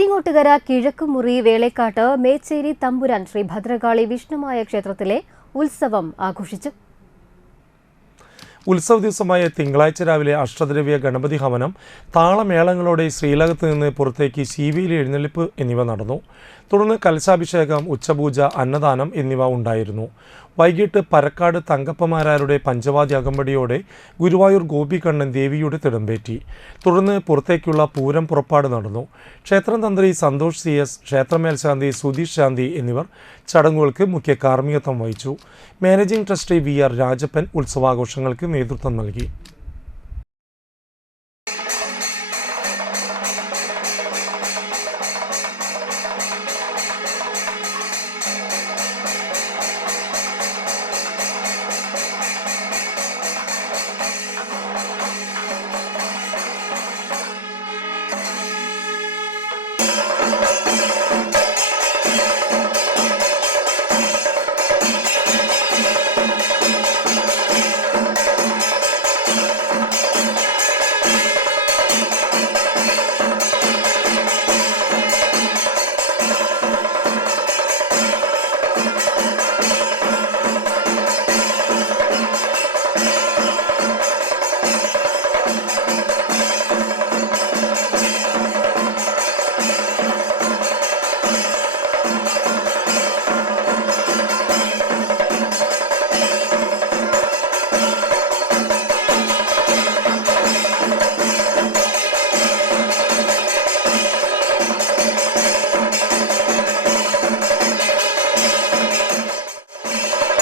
ഇരിങ്ങോട്ടുകര കിഴക്കുമുറി വേളേക്കാട്ട് മേച്ചേരി തമ്പുരാൻ ശ്രീ ഭദ്രകാളി വിഷ്ണുമായ ക്ഷേത്രത്തിലെ ഉത്സവം ആഘോഷിച്ചു. ഉത്സവ ദിവസമായ തിങ്കളാഴ്ച രാവിലെ അഷ്ടദ്രവ്യ ഗണപതി ഹവനം, താളമേളങ്ങളോടെ ശ്രീലകത്ത് നിന്ന് പുറത്തേക്ക് ശീവേലി എഴുന്നള്ളിപ്പ് എന്നിവ നടന്നു. തുടർന്ന് കലശാഭിഷേകം, ഉച്ചപൂജ, അന്നദാനം എന്നിവ ഉണ്ടായിരുന്നു. വൈകിട്ട് പരക്കാട് തങ്കപ്പമാരാരുടെ പഞ്ചവാദ്യ അകമ്പടിയോടെ ഗുരുവായൂർ ഗോപികണ്ണൻ ദേവിയുടെ തിടമ്പേറ്റി. തുടർന്ന് പുറത്തേക്കുള്ള പൂരം പുറപ്പാട് നടന്നു. ക്ഷേത്രം തന്ത്രി സന്തോഷ് CS, ക്ഷേത്രമേൽശാന്തി സുധീഷ് ശാന്തി എന്നിവർ ചടങ്ങുകൾക്ക് മുഖ്യ കാർമ്മികത്വം വഹിച്ചു. മാനേജിംഗ് ട്രസ്റ്റി VR രാജപ്പൻ ഉത്സവാഘോഷങ്ങൾക്ക് നേതൃത്വം നൽകി.